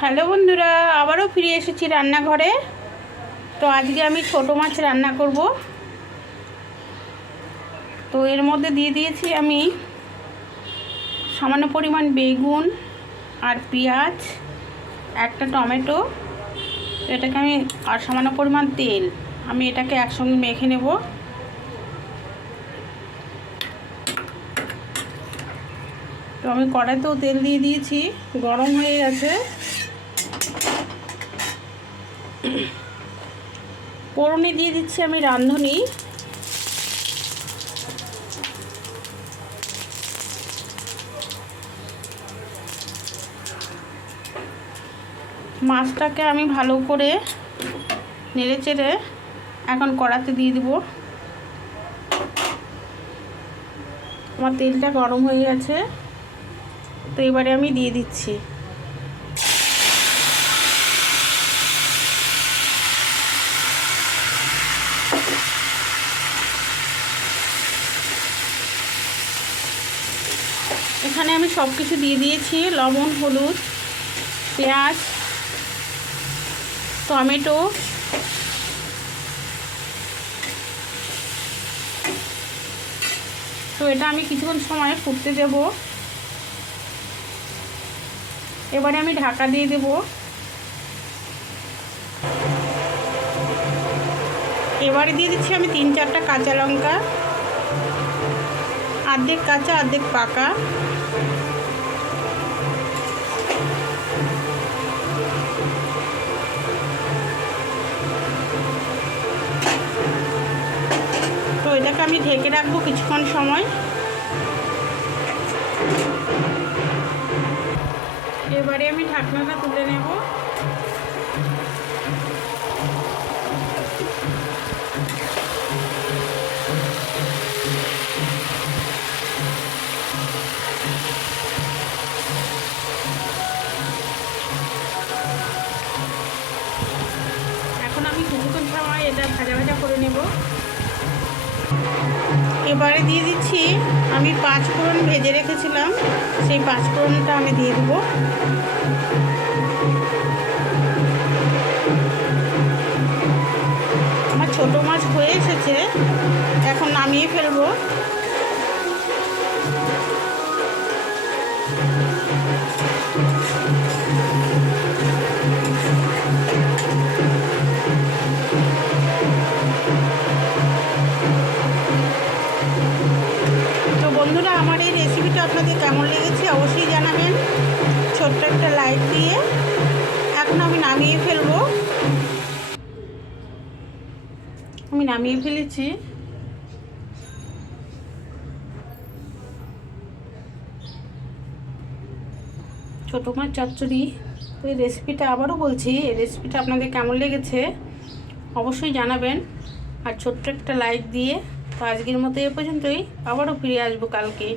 Hello বন্ধুরা, আবারও ফিরে এসেছি রান্নাঘরে। তো আজকে আমি ছোটো মাছ রান্না করব। তো এর মধ্যে দিয়ে দিয়েছি আমি সামান্য পরিমাণ বেগুন আর পেঁয়াজ, একটা টমেটো, এটাকে আমি আর সামান্য পরিমাণ তেল, আমি এটাকে একসঙ্গে মেখে নেব। তো আমি কড়াইতেও তেল দিয়ে দিয়েছি, গরম হয়ে গেছে। ফোড়নে দিয়ে দিচ্ছি আমি রাঁধুনি। মাছটাকে আমি ভালো করে নেড়ে চেড়ে এখন কড়াতে দিয়ে দেব। আমার তেলটা গরম হয়ে গেছে, তো এবারে আমি দিয়ে দিচ্ছি। এখানে আমি সব কিছু দিয়ে দিয়েছি, লবণ, হলুদ, পেঁয়াজ, টমেটো, তো এটা আমি কিছুক্ষণ সময় ফুটতে দেব। এবারে আমি ঢাকা দিয়ে দেব। এবারে দিয়ে দিচ্ছি আমি 3-4টা কাঁচা লঙ্কা, অর্ধেক কাঁচা অর্ধেক পাকা। তো এটাকে আমি ঢেকে রাখবো কিছুক্ষণ সময়। এবারে আমি ঢাকনাটা তুলে নেব। এখন আমি কিছুক্ষণ সময় এটা ভাজা ভাজা করে নেব। এবারে দিয়ে দিচ্ছি আমি 5 ফোড়ন ভেজে রেখেছিলাম, সেই 5 ফোড়নটা আমি দিয়ে দেবো। আমার ছোটো মাছ হয়ে এসেছে, এখন নামিয়ে ফেলবো। বন্ধুরা, আমার এই রেসিপিটা আপনাদের কেমন লেগেছে অবশ্যই জানাবেন, ছোট্ট একটা লাইক দিয়ে। এখন আমি নামিয়ে ফেলবো। আমি নামিয়ে ফেলেছি। ছোটো মাছ চচ্চড়ি। তো এই রেসিপিটা আবারও বলছি, এই রেসিপিটা আপনাদের কেমন লেগেছে অবশ্যই জানাবেন, আর ছোট্ট একটা লাইক দিয়ে। তো আজকের মতো এ পর্যন্তই, আবারও ফিরে আসবো কালকে।